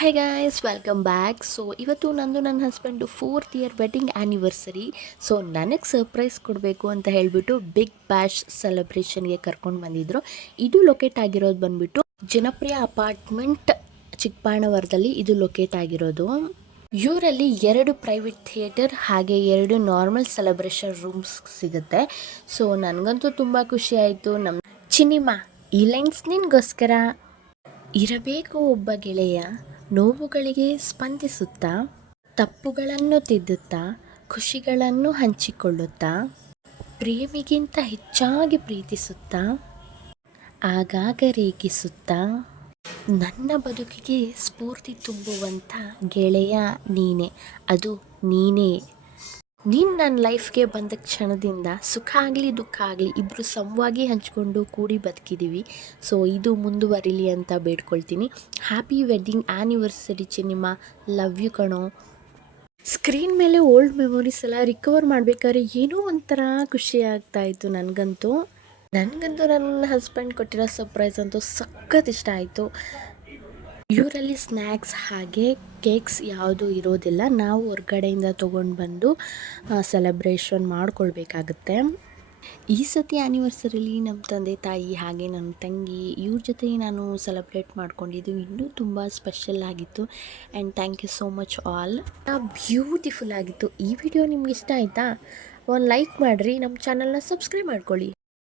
Hi guys, welcome back. So ಇವತ್ತು ನಂದು ನನ್ನ husband 4th year wedding anniversary. So ನನಗೆ ಸರ್ಪ್ರೈಸ್ ಕೊಡಬೇಕು ಅಂತ ಹೇಳಿಬಿಟ್ಟು ಬಿಗ್ ಬ್ಯಾಶ್ ಸೆಲೆಬ್ರೇಷನ್ಗೆ ಕರ್ಕೊಂಡು ಬಂದಿದ್ದರು. ಇದು ಲೊಕೇಟ್ ಆಗಿರೋದು ಬಂದುಬಿಟ್ಟು ಜನಪ್ರಿಯ ಅಪಾರ್ಟ್ಮೆಂಟ್ ಚಿಕ್ಕಬಾಣವರದಲ್ಲಿ ಇದು ಲೊಕೇಟ್ ಆಗಿರೋದು. ಇವರಲ್ಲಿ 2 ಪ್ರೈವೇಟ್ ಥಿಯೇಟರ್ ಹಾಗೆ 2 ನಾರ್ಮಲ್ ಸೆಲೆಬ್ರೇಷನ್ ರೂಮ್ಸ್ ಸಿಗುತ್ತೆ. ಸೊ ನನಗಂತೂ ತುಂಬ ಖುಷಿ ಆಯಿತು. ನಮ್ಮ ಚಿನಿಮಾ ಈ ಲೈನ್ಸ್ ನಿನಗೋಸ್ಕರ. ಇರಬೇಕು ಒಬ್ಬ ಗೆಳೆಯ, ನೋವುಗಳಿಗೆ ಸ್ಪಂದಿಸುತ್ತಾ, ತಪ್ಪುಗಳನ್ನು ತಿದ್ದುತ್ತಾ, ಖುಷಿಗಳನ್ನು ಹಂಚಿಕೊಳ್ಳುತ್ತಾ, ಪ್ರೇಮಿಗಿಂತ ಹೆಚ್ಚಾಗಿ ಪ್ರೀತಿಸುತ್ತಾ, ಆಗಾಗ ರೇಗಿಸುತ್ತಾ, ನನ್ನ ಬದುಕಿಗೆ ಸ್ಫೂರ್ತಿ ತುಂಬುವಂಥ ಗೆಳೆಯ ನೀನೇ, ಅದು ನೀನೇ. ನೀನು ನನ್ನ ಲೈಫ್ಗೆ ಬಂದ ಕ್ಷಣದಿಂದ ಸುಖ ಆಗಲಿ ದುಃಖ ಆಗಲಿ ಇಬ್ಬರು ಸಮವಾಗಿ ಹಂಚ್ಕೊಂಡು ಕೂಡಿ ಬದುಕಿದ್ದೀವಿ. ಸೊ ಇದು ಮುಂದುವರಿಲಿ ಅಂತ ಬೇಡ್ಕೊಳ್ತೀನಿ. ಹ್ಯಾಪಿ ವೆಡ್ಡಿಂಗ್ ಆ್ಯನಿವರ್ಸರಿ ಚಿನಿಮಾ, ಲವ್ ಯು ಕಣೋ. ಸ್ಕ್ರೀನ್ ಮೇಲೆ ಓಲ್ಡ್ ಮೆಮೊರೀಸ್ ಎಲ್ಲ ರಿಕವರ್ ಮಾಡಬೇಕಾದ್ರೆ ಏನೋ ಒಂಥರ ಖುಷಿ ಆಗ್ತಾಯಿತ್ತು ನನಗಂತೂ. ನನ್ನ ಹಸ್ಬೆಂಡ್ ಕೊಟ್ಟಿರೋ ಸರ್ಪ್ರೈಸ್ ಅಂತೂ ಸಖತ್ ಇಷ್ಟ ಆಯಿತು. ಇವರಲ್ಲಿ ಸ್ನ್ಯಾಕ್ಸ್ ಹಾಗೆ ಕೇಕ್ಸ್ ಯಾವುದೂ ಇರೋದಿಲ್ಲ. ನಾವು ಹೊರ್ಗಡೆಯಿಂದ ತೊಗೊಂಡು ಬಂದು ಸೆಲೆಬ್ರೇಷನ್ ಮಾಡ್ಕೊಳ್ಬೇಕಾಗತ್ತೆ. ಈ ಸತಿ ಆ್ಯನಿವರ್ಸರಿಲಿ ನಮ್ಮ ತಂದೆ ತಾಯಿ ಹಾಗೆ ನನ್ನ ತಂಗಿ ಇವ್ರ ಜೊತೆ ನಾನು ಸೆಲೆಬ್ರೇಟ್ ಮಾಡ್ಕೊಂಡಿದ್ದು ಇನ್ನೂ ತುಂಬ ಸ್ಪೆಷಲ್ ಆಗಿತ್ತು. And thank you so much all. Beautiful ಆಗಿತ್ತು. ಈ ವಿಡಿಯೋ ನಿಮ್ಗೆ ಇಷ್ಟ ಆಯಿತಾ? ಒಂದು ಲೈಕ್ ಮಾಡಿರಿ, ನಮ್ಮ ಚಾನಲ್ನ ಸಬ್ಸ್ಕ್ರೈಬ್ ಮಾಡ್ಕೊಳ್ಳಿ.